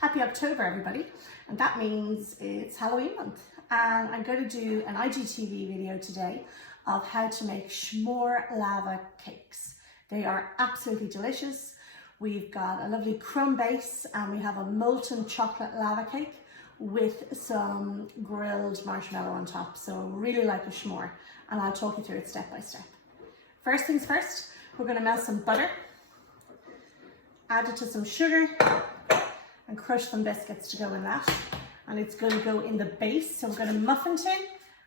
Happy October, everybody. And that means it's Halloween month. And I'm going to do an IGTV video today of how to make s'more lava cakes. They are absolutely delicious. We've got a lovely crumb base and we have a molten chocolate lava cake with some grilled marshmallow on top. So really like a s'more, and I'll talk you through it step by step. First things first, we're going to melt some butter, add it to some sugar and crush some biscuits to go in that. And it's going to go in the base. So we're going to muffin tin,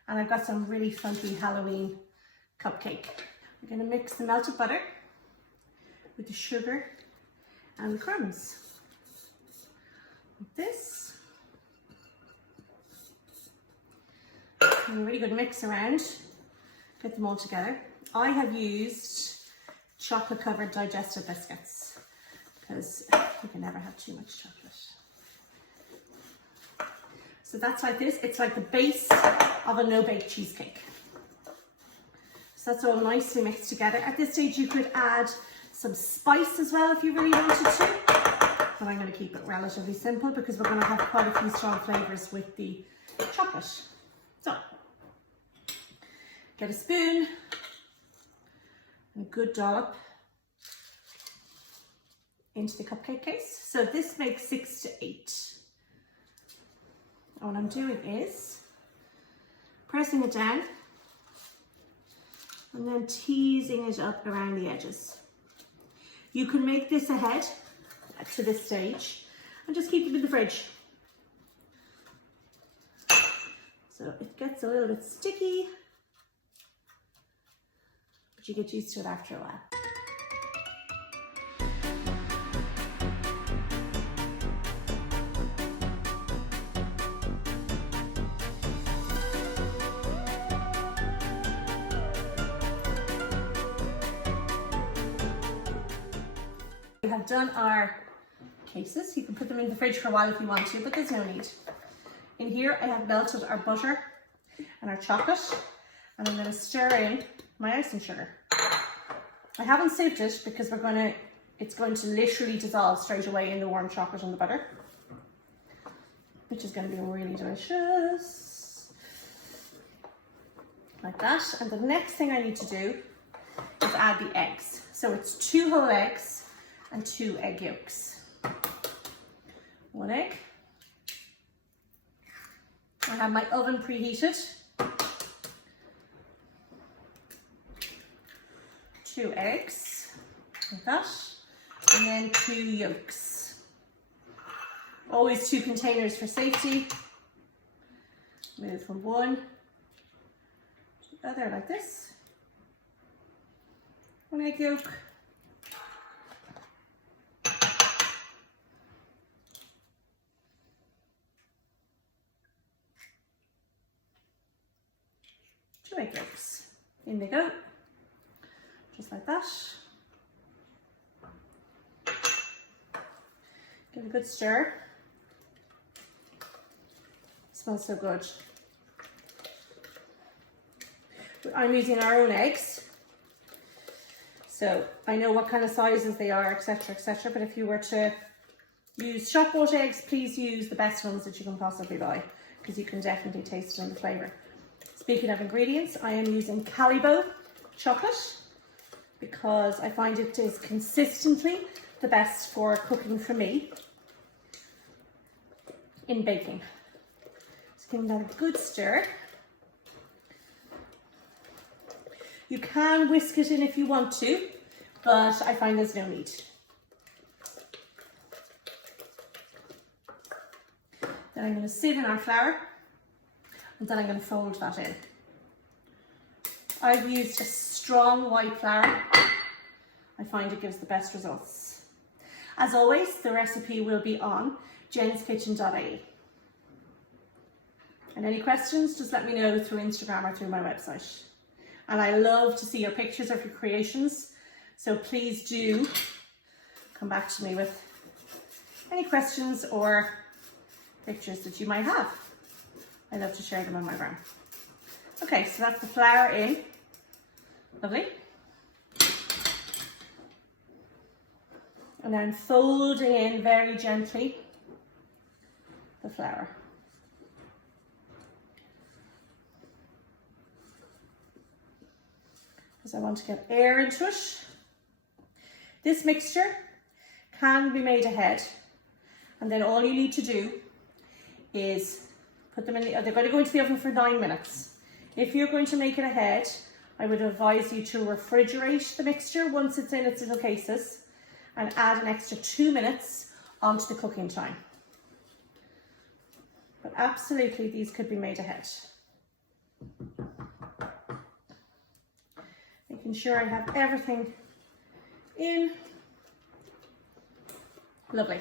and I've got some really funky Halloween cupcake. We're going to mix the melted butter with the sugar and the crumbs. Like this. And a really good mix around. Get them all together. I have used chocolate covered digestive biscuits because you can never have too much chocolate. So that's like this. It's like the base of a no-bake cheesecake. So that's all nicely mixed together. At this stage you could add some spice as well if you really wanted to. But I'm going to keep it relatively simple because we're going to have quite a few strong flavours with the chocolate. So get a spoon and a good dollop into the cupcake case. So this makes 6 to 8. And what I'm doing is pressing it down and then teasing it up around the edges. You can make this ahead to this stage and just keep it in the fridge. So it gets a little bit sticky, but you get used to it after a while. We have done our cases. You can put them in the fridge for a while if you want to, but there's no need. In here I have melted our butter and our chocolate, and I'm going to stir in my icing sugar. I haven't sieved it because it's going to literally dissolve straight away in the warm chocolate and the butter, which is going to be really delicious. Like that. And the next thing I need to do is add the eggs. So it's 2 whole eggs and 2 egg yolks. 1 egg. I have my oven preheated. 2 eggs, like that, and then 2 yolks. Always 2 containers for safety. Move from one to the other like this. 1 egg yolk. 2 egg yolks. In they go. Just like that. Give it a good stir. It smells so good. I'm using our own eggs, so I know what kind of sizes they are, etc., etc. But if you were to use shop bought eggs, please use the best ones that you can possibly buy, because you can definitely taste it in the flavour. Speaking of ingredients, I am using Callebaut chocolate, because I find it is consistently the best for cooking for me in baking. Just giving that a good stir. You can whisk it in if you want to, but I find there's no need. Then I'm going to sieve in our flour, and then I'm going to fold that in. I've used a strong white flour. I find it gives the best results. As always, the recipe will be on jenskitchen.ie. And any questions, just let me know through Instagram or through my website. And I love to see your pictures of your creations, so please do come back to me with any questions or pictures that you might have. I love to share them on my gram. Okay, so that's the flour in. Lovely. And then folding in very gently the flour. Because I want to get air into it. This mixture can be made ahead, and then all you need to do is put them in they're going to go into the oven for 9 minutes. If you're going to make it ahead, I would advise you to refrigerate the mixture once it's in its little cases and add an extra 2 minutes onto the cooking time. But absolutely, these could be made ahead. Making sure I have everything in. Lovely.